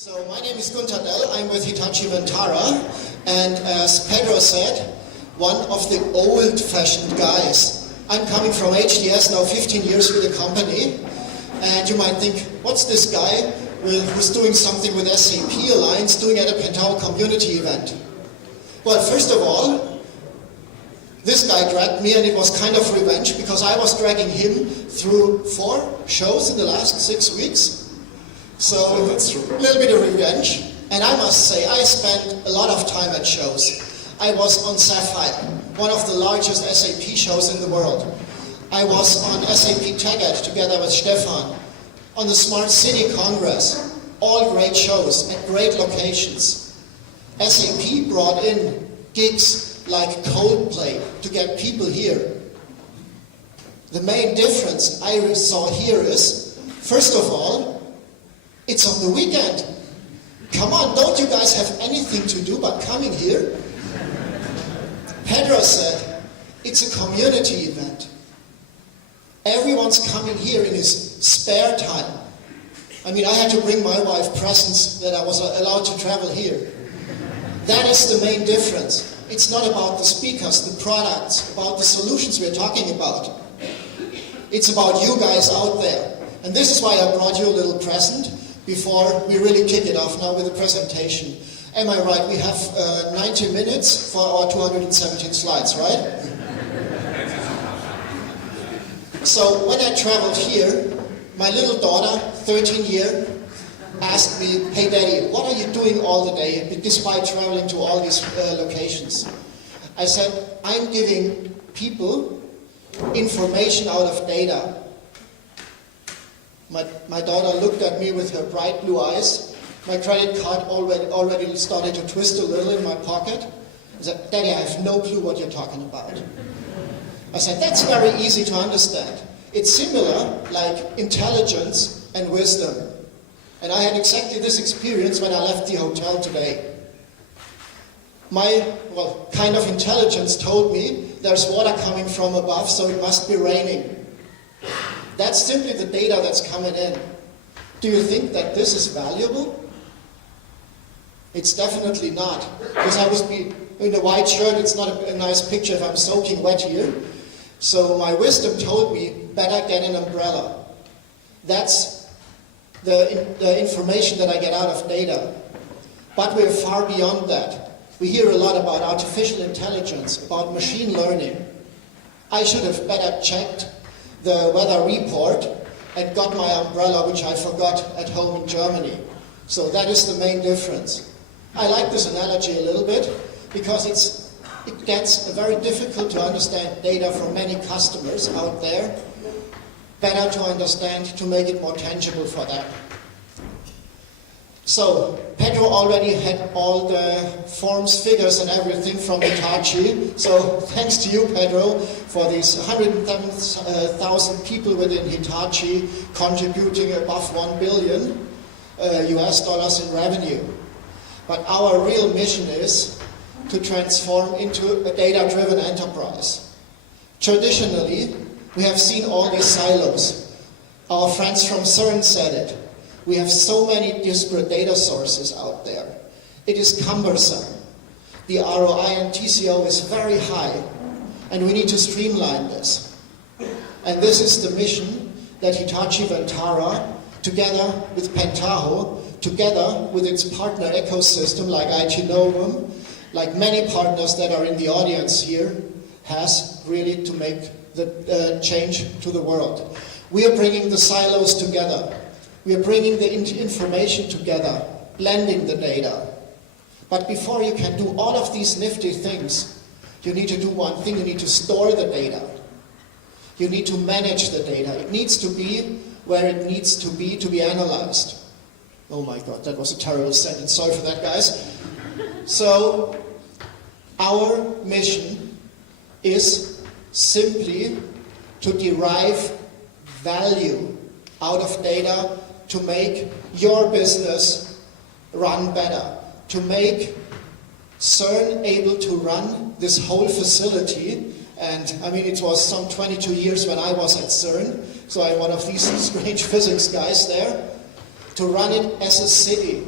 So my name is Gunther Dell, I'm with Hitachi Vantara, and as Pedro said, one of the old-fashioned guys. I'm coming from HDS now 15 years with the company, and you might think, what's this guy who's doing something with SAP Alliance doing at a Pentaho community event? Well, first of all, this guy dragged me, and it was kind of revenge because I was dragging him through 4 shows in the last 6 weeks. So that's true. A little bit of revenge. And I must say, I spent a lot of time at shows. I was on Sapphire, one of the largest SAP shows in the world. I was on SAP TechEd together with Stefan, on the Smart City Congress. All great shows at great locations. SAP brought in gigs like Coldplay to get people here. The main difference I saw here is, first of all, it's on the weekend. Come on, don't you guys have anything to do but coming here? Pedro said, it's a community event. Everyone's coming here in his spare time. I mean, I had to bring my wife presents that I was allowed to travel here. That is the main difference. It's not about the speakers, the products, about the solutions we're talking about. It's about you guys out there. And this is why I brought you a little present before we really kick it off now with the presentation. Am I right? We have 90 minutes for our 217 slides, right? So when I traveled here, my little daughter, 13 years, asked me, hey Daddy, what are you doing all the day despite traveling to all these locations? I said, I'm giving people information out of data. My daughter looked at me with her bright blue eyes. My credit card already started to twist a little in my pocket. I said, Daddy, I have no clue what you're talking about. I said, that's very easy to understand. It's similar like intelligence and wisdom. And I had exactly this experience when I left the hotel today. My, kind of intelligence told me there's water coming from above, so it must be raining. That's simply the data that's coming in. Do you think that this is valuable? It's definitely not. Because I was in a white shirt, it's not a nice picture if I'm soaking wet here. So my wisdom told me, better get an umbrella. That's the information that I get out of data. But we're far beyond that. We hear a lot about artificial intelligence, about machine learning. I should have better checked the weather report and got my umbrella, which I forgot at home in Germany. So that is the main difference. I like this analogy a little bit because it gets very difficult to understand data from many customers out there. Better to understand, to make it more tangible for them. So, Pedro already had all the forms, figures, and everything from Hitachi. So, thanks to you, Pedro, for these 107,000 people within Hitachi contributing above $1 billion US dollars in revenue. But our real mission is to transform into a data-driven enterprise. Traditionally, we have seen all these silos. Our friends from CERN said it. We have so many disparate data sources out there. It is cumbersome. The ROI and TCO is very high, and we need to streamline this. And this is the mission that Hitachi Vantara, together with Pentaho, together with its partner ecosystem like it-novum, like many partners that are in the audience here, has really to make the change to the world. We are bringing the silos together. We are bringing the information together, blending the data. But before you can do all of these nifty things, you need to do one thing. You need to store the data. You need to manage the data. It needs to be where it needs to be analyzed. Oh my God, that was a terrible sentence. Sorry for that, guys. So, our mission is simply to derive value out of data to make your business run better, to make CERN able to run this whole facility. And I mean, it was some 22 years when I was at CERN, so I'm one of these strange physics guys there, to run it as a city,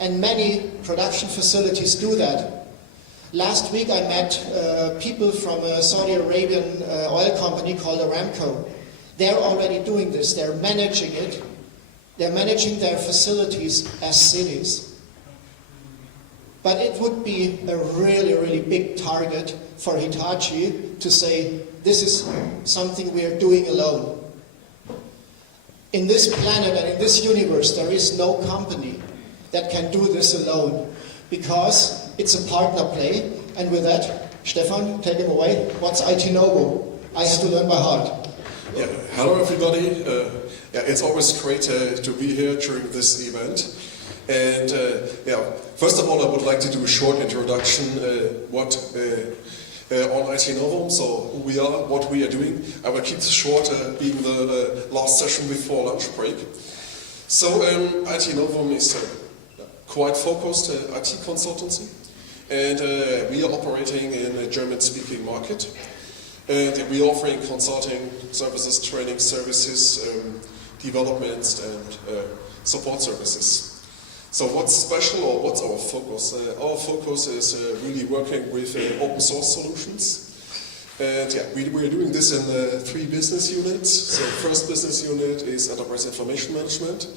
And many production facilities do that. Last week I met people from a Saudi Arabian oil company called Aramco. They're already doing this. They're managing it. They're managing their facilities as cities. But it would be a really, really big target for Hitachi to say, this is something we are doing alone. In this planet and in this universe, there is no company that can do this alone, because it's a partner play. And with that, Stefan, take him away. What's it-novum? I have to learn by heart. Yeah, hello everybody. It's always great to be here during this event. And first of all, I would like to do a short introduction on it-novum, so who we are, what we are doing. I will keep this short, being the last session before lunch break. So it-novum is quite focused IT consultancy, and we are operating in a German-speaking market. And we are offering consulting services, training services, developments, and support services. So what's special, or what's our focus? Our focus is really working with open source solutions. And we are doing this in 3 business units. So first business unit is Enterprise Information Management.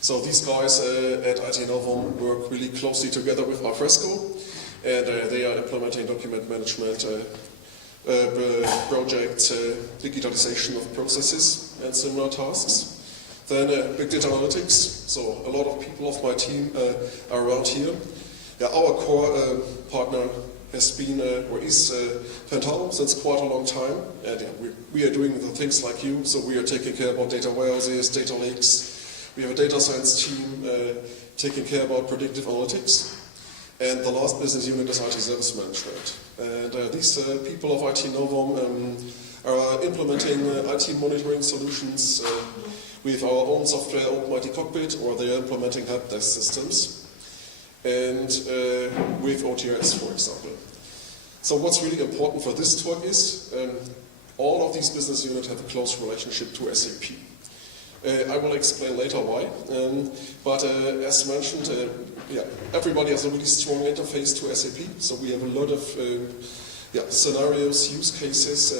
So these guys at it-novum work really closely together with Alfresco, and they are implementing document management projects, digitalization of processes and similar tasks. Then big data analytics, so a lot of people of my team are around here. Our core partner has been or is Pentaho since quite a long time, and we are doing the things like you, so we are taking care about data warehouses, data lakes. We have a data science team taking care about predictive analytics. And the last business unit is IT service management. And these people of it-novum are implementing IT monitoring solutions with our own software, OpenIT Cockpit, or they are implementing help desk systems, and with OTRS, for example. So what's really important for this talk is all of these business units have a close relationship to SAP. I will explain later why, but as mentioned, everybody has a really strong interface to SAP, so we have a lot of scenarios, use cases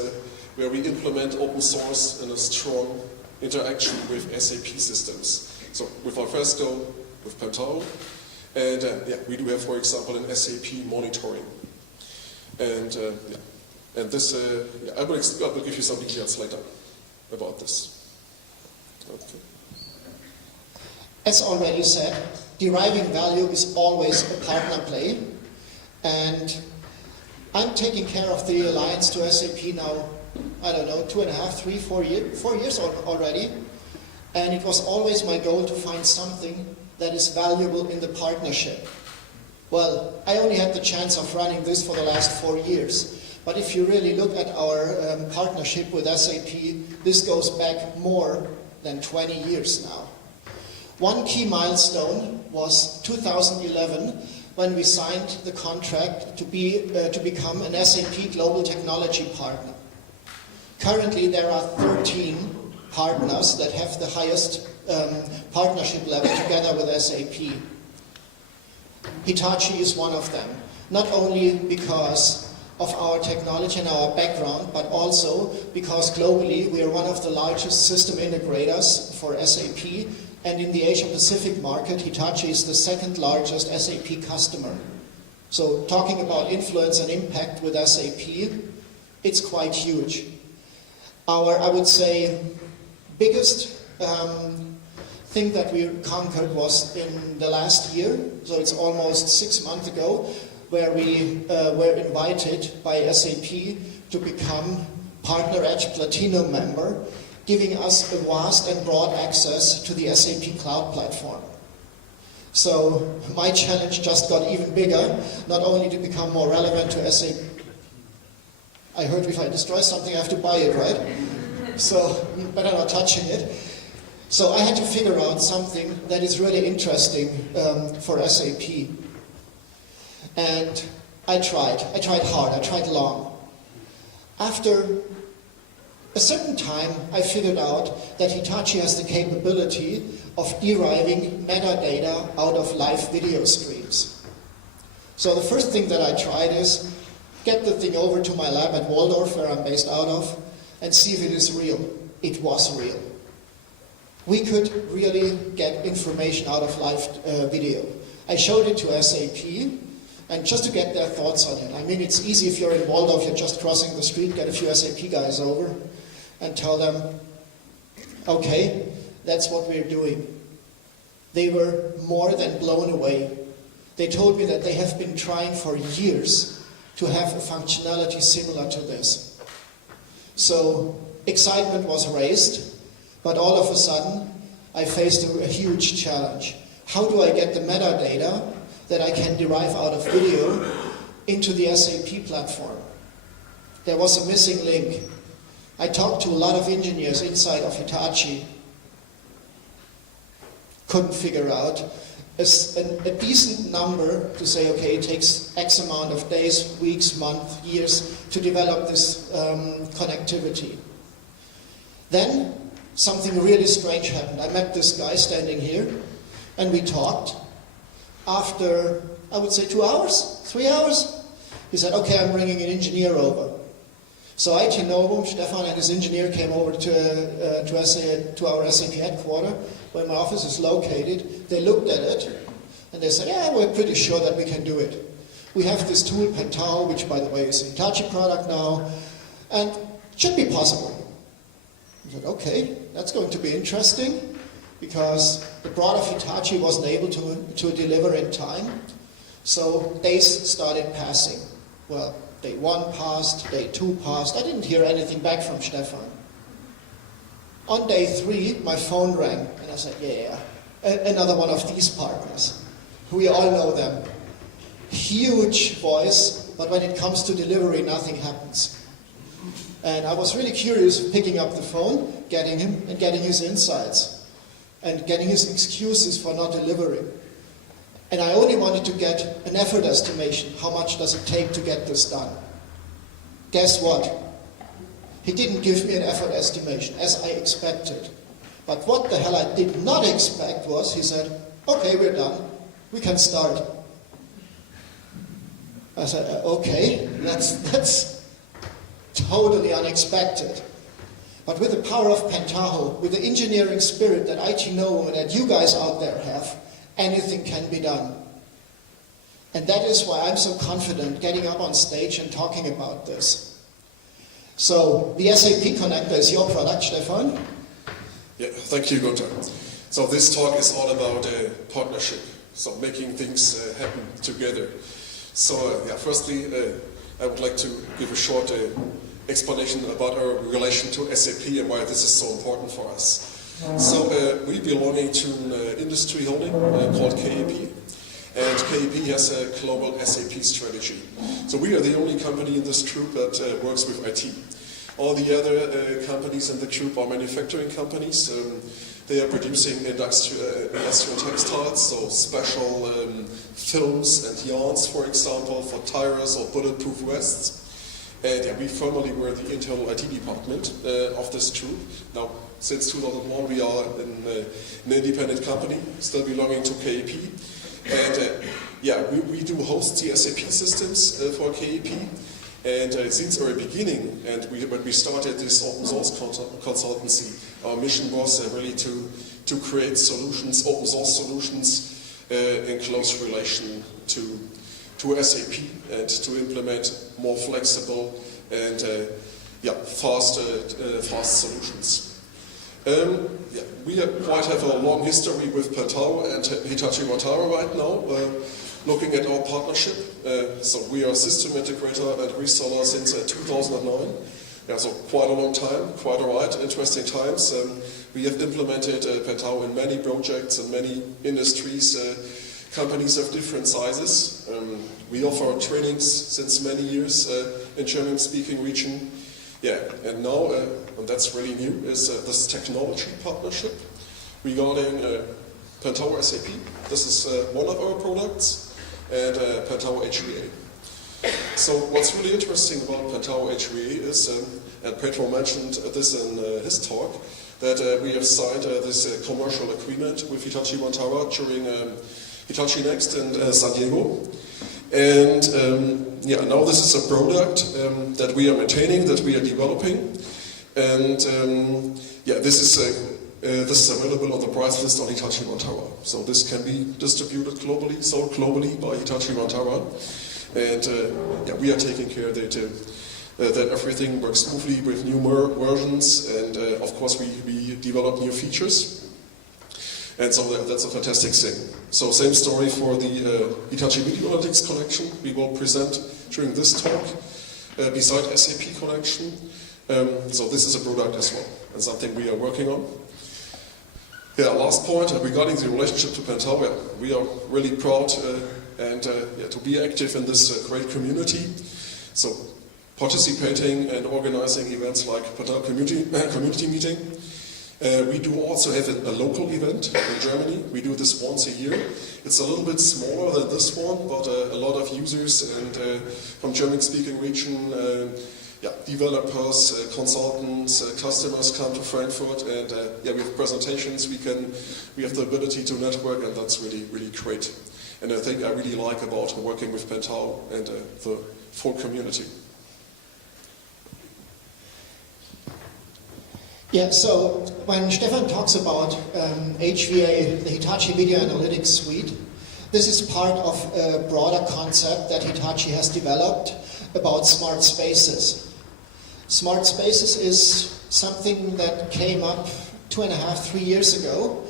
where we implement open source in a strong interaction with SAP systems. So with Alfresco, with Pentaho, and we do have, for example, an SAP monitoring. And this, I will give you some details later about this. Okay. As already said, deriving value is always a partner play, and I'm taking care of the alliance to SAP now, I don't know, 2.5, 3, 4 years already, and it was always my goal to find something that is valuable in the partnership. Well, I only had the chance of running this for the last 4 years, but if you really look at our partnership with SAP, this goes back more than 20 years now. One key milestone was 2011, when we signed the contract to become an SAP Global Technology Partner. Currently, there are 13 partners that have the highest partnership level together with SAP. Hitachi is one of them, not only because of our technology and our background, but also because globally we are one of the largest system integrators for SAP, and in the Asia-Pacific market, Hitachi is the 2nd largest SAP customer. So talking about influence and impact with SAP, it's quite huge. Our, I would say, biggest thing that we conquered was in the last year, so it's almost 6 months ago, where we were invited by SAP to become Partner Edge Platinum member, giving us a vast and broad access to the SAP Cloud Platform. So my challenge just got even bigger, not only to become more relevant to SAP. I heard if I destroy something, I have to buy it, right? So better not touching it. So I had to figure out something that is really interesting for SAP. And I tried hard, I tried long. After a certain time, I figured out that Hitachi has the capability of deriving metadata out of live video streams. So the first thing that I tried is get the thing over to my lab at Waldorf, where I'm based out of, and see if it is real. It was real. We could really get information out of live video. I showed it to SAP, and just to get their thoughts on it. I mean, it's easy if you're in Waldorf, you're just crossing the street, get a few SAP guys over, and tell them, okay, that's what we're doing. They were more than blown away. They told me that they have been trying for years to have a functionality similar to this. So excitement was raised, but all of a sudden I faced a huge challenge. How do I get the metadata that I can derive out of video into the SAP platform? There was a missing link. I talked to a lot of engineers inside of Hitachi, couldn't figure out a decent number to say, okay, it takes X amount of days, weeks, months, years to develop this connectivity. Then something really strange happened. I met this guy standing here, and we talked. After, I would say 2 hours, 3 hours, he said, okay, I'm bringing an engineer over. So it-novum, Stefan and his engineer came over to our SAP headquarters, where my office is located. They looked at it, and they said, yeah, we're pretty sure that we can do it. We have this tool, Pentaho, which by the way is a Hitachi product now, and it should be possible. I said, okay, that's going to be interesting, because the broader Hitachi wasn't able to deliver in time. So days started passing. Well, day 1 passed, day 2 passed. I didn't hear anything back from Stefan. On day 3, my phone rang, and I said, yeah, another one of these partners. We all know them. Huge voice, but when it comes to delivery, nothing happens. And I was really curious, picking up the phone, getting him, and getting his insights, and getting his excuses for not delivering. And I only wanted to get an effort estimation. How much does it take to get this done? Guess what? He didn't give me an effort estimation, as I expected. But what the hell I did not expect was, he said, okay, we're done. We can start. I said, okay, that's totally unexpected. But with the power of Pentaho, with the engineering spirit that it-novum and that you guys out there have, anything can be done. And that is why I'm so confident getting up on stage and talking about this. So, the SAP connector is your product, Stefan? Yeah, thank you, Gunther. So this talk is all about partnership, so making things happen together. So, firstly, I would like to give a short explanation about our relation to SAP and why this is so important for us. So we belong to an industry holding called KEP, and KEP has a global SAP strategy. So we are the only company in this group that works with IT. All the other companies in the group are manufacturing companies. They are producing industrial textiles, so special films and yarns, for example, for tires or bulletproof vests. And we formerly were the internal IT department of this group. Now, since 2001, we are an independent company, still belonging to KEP. And we do host the SAP systems for KEP. And since our beginning, and when we started this open source consultancy, our mission was really to create solutions, open source solutions, in close relation to SAP, and to implement more flexible and fast solutions. We quite have a long history with Pentaho and Hitachi Vantara right now. Looking at our partnership, so we are system integrator and reseller since 2009. Yeah, so quite a long time, quite a ride, interesting times. We have implemented Pentaho in many projects and many industries, companies of different sizes. We offer trainings since many years in German-speaking region. Yeah, and now, and that's really new, is this technology partnership regarding Pentaho SAP. This is one of our products, and Pentaho-HVA. So what's really interesting about Pentaho-HVA is, and Pedro mentioned this in his talk, that we have signed this commercial agreement with Hitachi Vantara during Hitachi Next in San Diego. And yeah, now this is a product that we are maintaining, that we are developing. And yeah, this is available on the price list on Hitachi Vantara. So this can be distributed globally, sold globally by Hitachi Vantara. And yeah, we are taking care that everything works smoothly with new versions, and of course we develop new features. And so that's a fantastic thing. So same story for the Hitachi Video Analytics collection we will present during this talk, beside SAP collection. So this is a product as well, and something we are working on. Yeah, last point regarding the relationship to Pentaho. We are really proud to be active in this great community. So participating and organizing events like Pentaho community meeting. We do also have a local event in Germany. We do this once a year. It's a little bit smaller than this one, but a lot of users and from German-speaking region, developers, consultants, customers come to Frankfurt, and we have presentations. We have the ability to network, and that's really great. And I think I really like about working with Pentaho and the full community. Yeah, so when Stefan talks about HVA, the Hitachi Video Analytics Suite, this is part of a broader concept that Hitachi has developed about smart spaces. Smart spaces is something that came up 2.5, 3 years ago,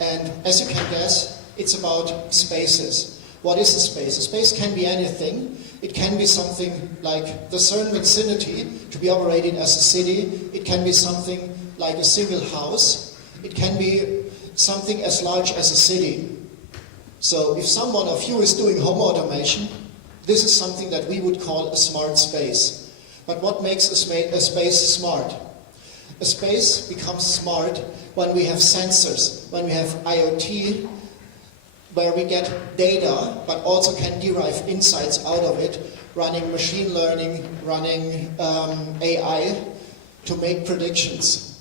and as you can guess, it's about spaces. What is a space? A space can be anything. It can be something like the CERN vicinity to be operated as a city. It can be something like a single house. It can be something as large as a city. So if someone of you is doing home automation, this is something that we would call a smart space. But what makes a space smart? A space becomes smart when we have sensors, when we have IoT, where we get data, but also can derive insights out of it, running machine learning, running AI to make predictions.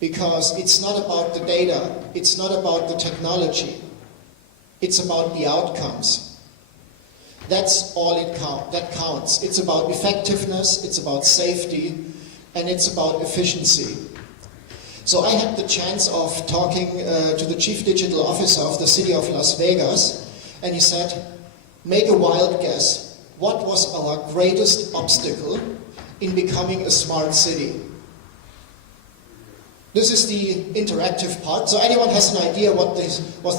Because it's not about the data, it's not about the technology, it's about the outcomes. That's all that counts. It's about effectiveness, it's about safety, and it's about efficiency. So I had the chance of talking to the Chief Digital Officer of the City of Las Vegas, and he said, make a wild guess. What was our greatest obstacle in becoming a smart city? This is the interactive part. So anyone has an idea what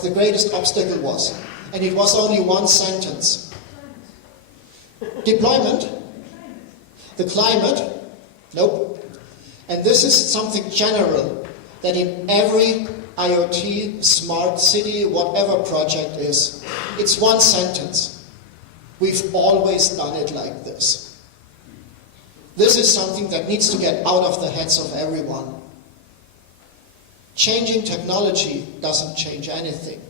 the greatest obstacle was. And it was only one sentence. Deployment? The climate? Nope. And this is something general, that in every IoT, smart city, whatever project is, it's one sentence. We've always done it like this. This is something that needs to get out of the heads of everyone. Changing technology doesn't change anything,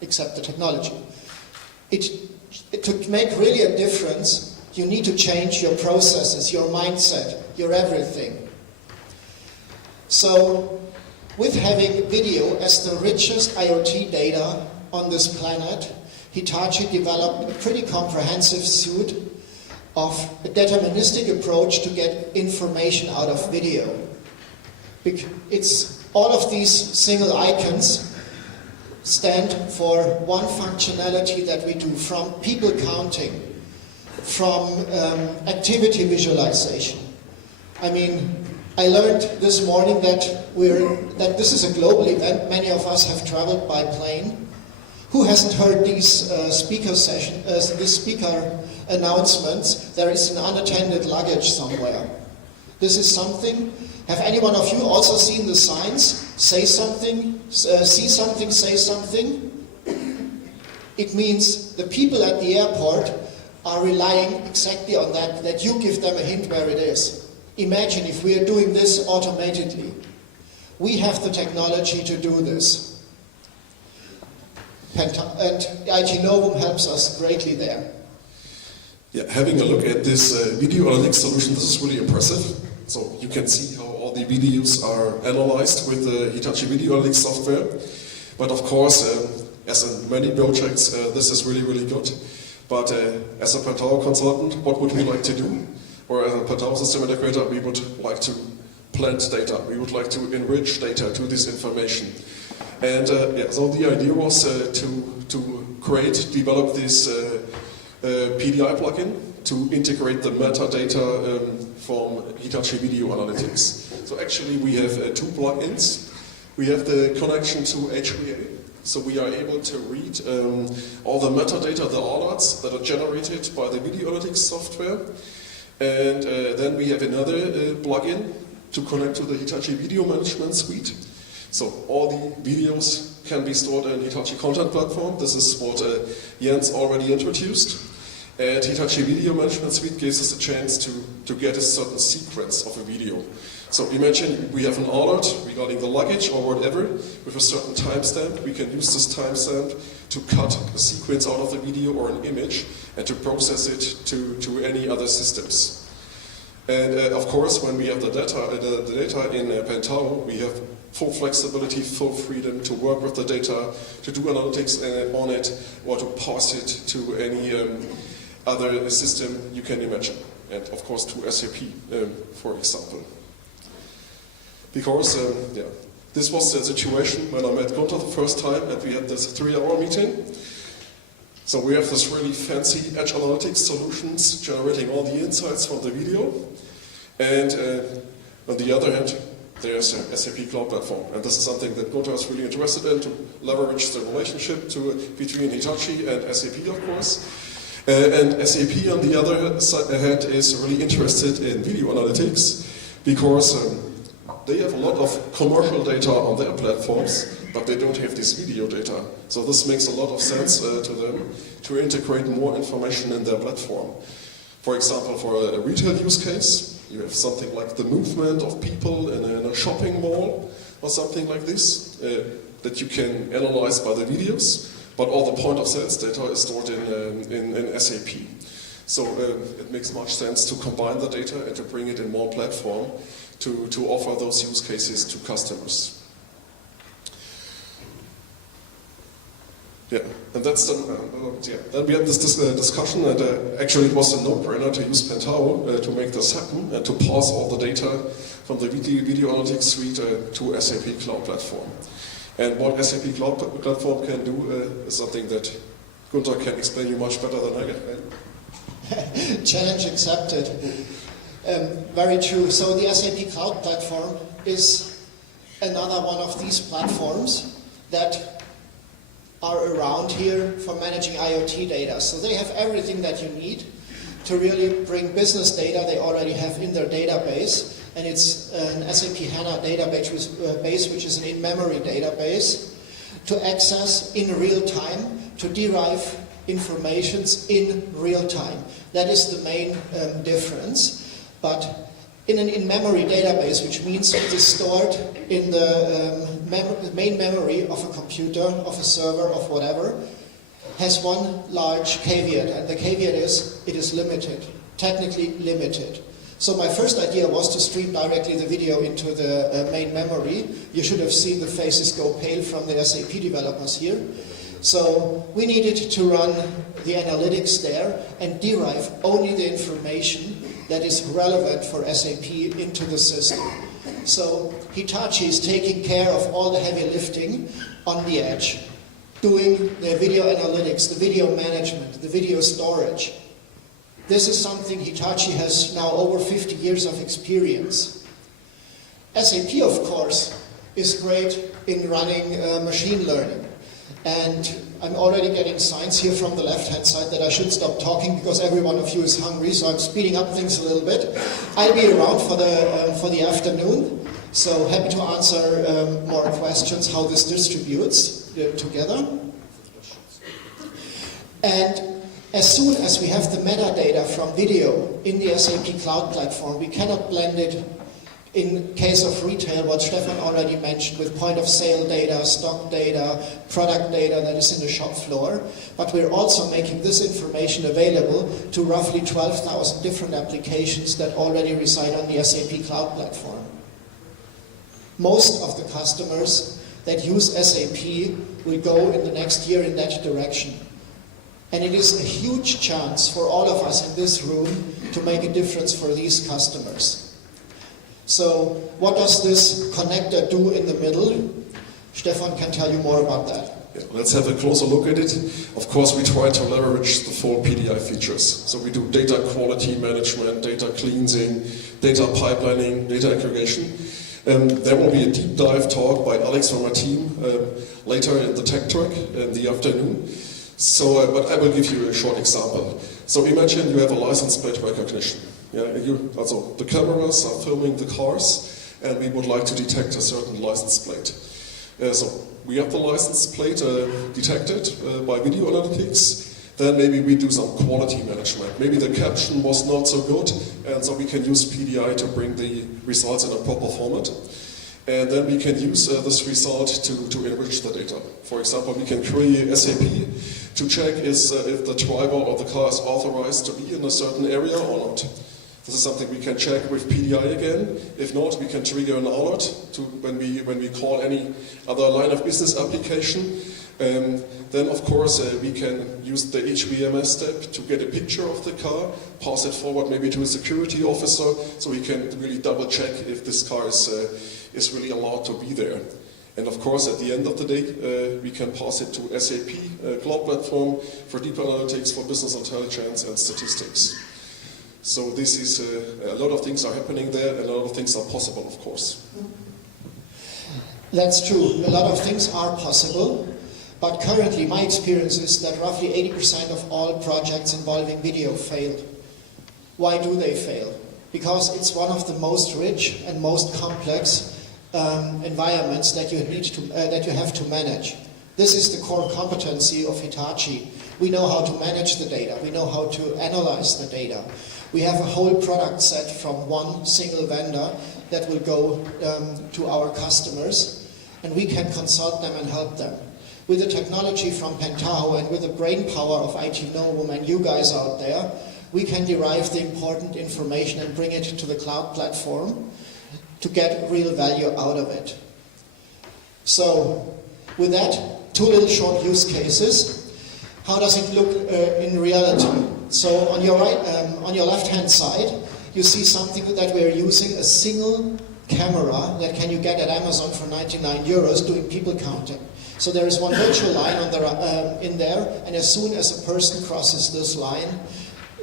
except the technology. To make really a difference, you need to change your processes, your mindset, your everything. So, with having video as the richest IoT data on this planet, Hitachi developed a pretty comprehensive suite of a deterministic approach to get information out of video. It's all of these single icons stand for one functionality that we do, from people counting, from activity visualization. I mean, I learned this morning that this is a global event. Many of us have traveled by plane. Who hasn't heard these these speaker announcements? There is an unattended luggage somewhere. This is something. Have any one of you also seen the signs? Say something, see something, say something. It means the people at the airport are relying exactly on that you give them a hint where it is. Imagine if we are doing this automatically. We have the technology to do this. And it-novum helps us greatly there. Yeah, having a look at this video analytics solution, this is really impressive. So you can see how all the videos are analyzed with the Hitachi Video Analytics software. But of course, as in many projects, this is really, really good. But as a Pentaho consultant, what would we like to do? Or as a Pentaho system integrator, we would like to plant data. We would like to enrich data to this information. And so the idea was to develop this PDI plugin to integrate the metadata from Hitachi Video Analytics. So actually we have two plugins. We have the connection to HVA, so we are able to read all the metadata, the alerts that are generated by the Video Analytics software. And then we have another plugin to connect to the Hitachi Video Management Suite. So all the videos can be stored in Hitachi Content Platform. This is what Jens already introduced. And Hitachi Video Management Suite gives us a chance to get a certain sequence of a video. So imagine we have an alert regarding the luggage or whatever with a certain timestamp. We can use this timestamp to cut a sequence out of the video or an image and to process it to any other systems. And of course, when we have the data in Pentaho, we have full flexibility, full freedom to work with the data, to do analytics on it, or to pass it to any other system you can imagine. And of course to SAP, for example. Because this was the situation when I met Gunther the first time and we had this 3-hour meeting. So we have this really fancy edge analytics solutions generating all the insights from the video. And on the other hand, there's an SAP Cloud Platform. And this is something that Gunther is really interested in, to leverage the relationship between Hitachi and SAP, of course. And SAP, on the other hand, is really interested in video analytics because they have a lot of commercial data on their platforms, but they don't have this video data. So this makes a lot of sense to them to integrate more information in their platform. For example, for a retail use case, you have something like the movement of people in a shopping mall or something like this that you can analyze by the videos. But all the point of sales data is stored in SAP. So it makes much sense to combine the data and to bring it in one platform to offer those use cases to customers. Yeah, and that's then we had this discussion, and actually it was a no-brainer to use Pentaho to make this happen and to pass all the data from the Video Analytics Suite to SAP Cloud Platform. And what SAP Cloud Platform can do is something that Gunther can explain you much better than I can. Challenge accepted. Very true. So the SAP Cloud Platform is another one of these platforms that are around here for managing IoT data. So they have everything that you need to really bring business data they already have in their database. And it's an SAP HANA database, which is an in-memory database, to access in real time, to derive informations in real time. That is the main difference. But in an in-memory database, which means it is stored in the main memory of a computer, of a server, of whatever, has one large caveat. And the caveat is, it is limited, technically limited. So my first idea was to stream directly the video into the main memory. You should have seen the faces go pale from the SAP developers here. So we needed to run the analytics there and derive only the information that is relevant for SAP into the system. So Hitachi is taking care of all the heavy lifting on the edge, doing the video analytics, the video management, the video storage. This is something Hitachi has now over 50 years of experience. SAP, of course, is great in running machine learning. And I'm already getting signs here from the left-hand side that I should stop talking because every one of you is hungry, so I'm speeding up things a little bit. I'll be around for the afternoon, so happy to answer more questions, how this distributes together. And as soon as we have the metadata from video in the SAP Cloud Platform, we cannot blend it in case of retail, what Stefan already mentioned, with point of sale data, stock data, product data that is in the shop floor. But we're also making this information available to roughly 12,000 different applications that already reside on the SAP Cloud Platform. Most of the customers that use SAP will go in the next year in that direction. And it is a huge chance for all of us in this room to make a difference for these customers. So what does this connector do in the middle? Stefan can tell you more about that. Yeah, let's have a closer look at it. Of course, we try to leverage the full PDI features. So we do data quality management, data cleansing, data pipelining, data aggregation. There will be a deep dive talk by Alex from our team later in the tech talk in the afternoon. So, but I will give you a short example. So imagine you have a license plate recognition. Yeah, also the cameras are filming the cars, and we would like to detect a certain license plate. So we have the license plate detected by video analytics. Then maybe we do some quality management. Maybe the caption was not so good, and so we can use PDI to bring the results in a proper format. And then we can use this result to enrich the data. For example, we can query SAP to check if the driver or the car is authorized to be in a certain area or not. This is something we can check with PDI again. If not, we can trigger an alert when we call any other line of business application. Then, of course, we can use the HVMS step to get a picture of the car, pass it forward maybe to a security officer, so we can really double check if this car is really allowed to be there. And of course, at the end of the day, we can pass it to SAP Cloud Platform for deep analytics, for business intelligence and statistics. So this is a lot of things are happening there, and a lot of things are possible, of course. That's true. A lot of things are possible. But currently, my experience is that roughly 80% of all projects involving video fail. Why do they fail? Because it's one of the most rich and most complex environments that you have to manage. This is the core competency of Hitachi. We know how to manage the data. We know how to analyze the data. We have a whole product set from one single vendor that will go to our customers, and we can consult them and help them. With the technology from Pentaho and with the brain power of it-novum and you guys out there, we can derive the important information and bring it to the cloud platform to get real value out of it. So, with that, two little short use cases. How does it look in reality? So, on your left-hand side, you see something that we're using, a single camera that can you get at Amazon for 99 euros doing people counting. So there is one virtual line in there, and as soon as a person crosses this line,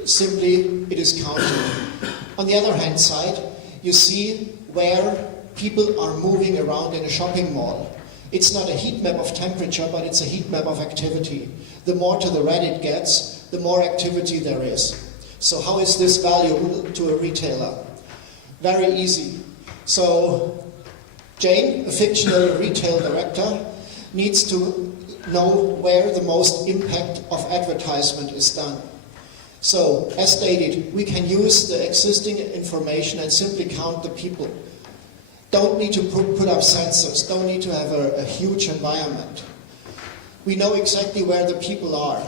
simply it is counted. On the other hand side, you see where people are moving around in a shopping mall. It's not a heat map of temperature, but it's a heat map of activity. The more to the red it gets, the more activity there is. So how is this valuable to a retailer? Very easy. So Jane, a fictional retail director, needs to know where the most impact of advertisement is done. So, as stated, we can use the existing information and simply count the people. Don't need to put up sensors, don't need to have a huge environment. We know exactly where the people are,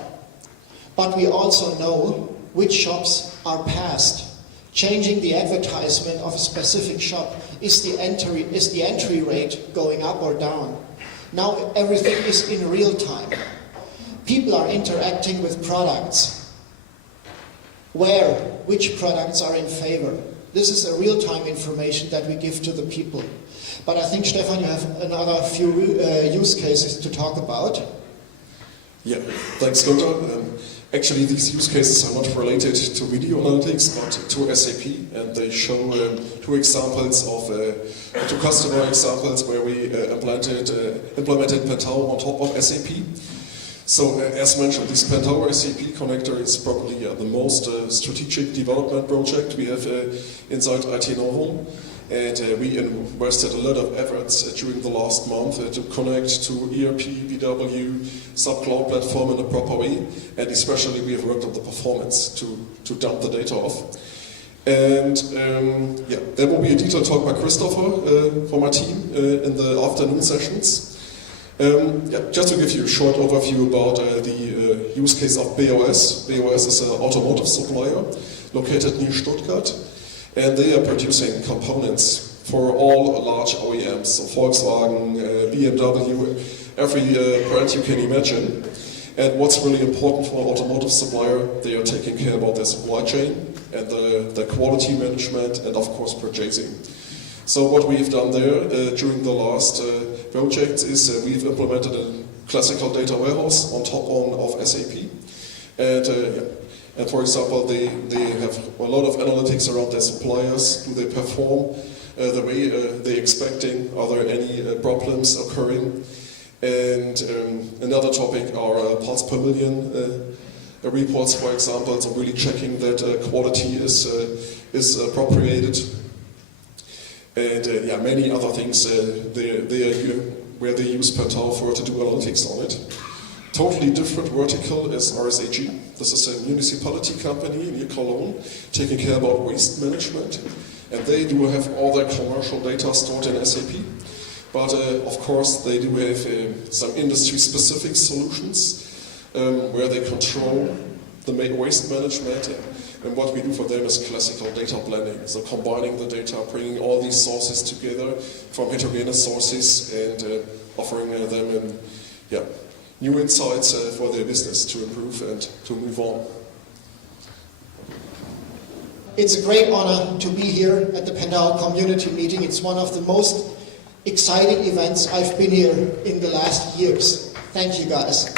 but we also know which shops are passed. Changing the advertisement of a specific shop, is the entry rate going up or down? Now everything is in real time. People are interacting with products. Which products are in favor? This is a real-time information that we give to the people. But I think, Stefan, you have another few use cases to talk about. Yeah, thanks, Gunther. Actually, these use cases are not related to video analytics, but to SAP, and they show two examples of two customer examples where we implemented Pentaho on top of SAP. So, as mentioned, this Pentaho SAP connector is probably the most strategic development project we have inside it-novum. And we invested a lot of efforts during the last month to connect to ERP, BW, sub-cloud platform in a proper way. And especially we have worked on the performance to dump the data off. And there will be a detailed talk by Christopher from our team in the afternoon sessions. Just to give you a short overview about the use case of BOS. BOS is an automotive supplier located near Stuttgart. And they are producing components for all large OEMs, so Volkswagen, BMW, every brand you can imagine. And what's really important for an automotive supplier, they are taking care about their supply chain and the quality management and of course purchasing. So what we've done there during the last project is we've implemented a classical data warehouse on top of SAP. And for example, they have a lot of analytics around their suppliers. Do they perform the way they're expecting? Are there any problems occurring? And another topic are parts per million reports, for example, so really checking that quality is appropriated. And many other things where they use Pentaho for to do analytics on it. Totally different vertical is RSAG. This is a municipality company near Cologne, taking care about waste management. And they do have all their commercial data stored in SAP. But of course, they do have some industry-specific solutions where they control the waste management. And what we do for them is classical data blending. So combining the data, bringing all these sources together from heterogeneous sources and offering them new insights for their business to improve and to move on. It's a great honor to be here at the Pentaho community meeting. It's one of the most exciting events I've been here in the last years. Thank you guys.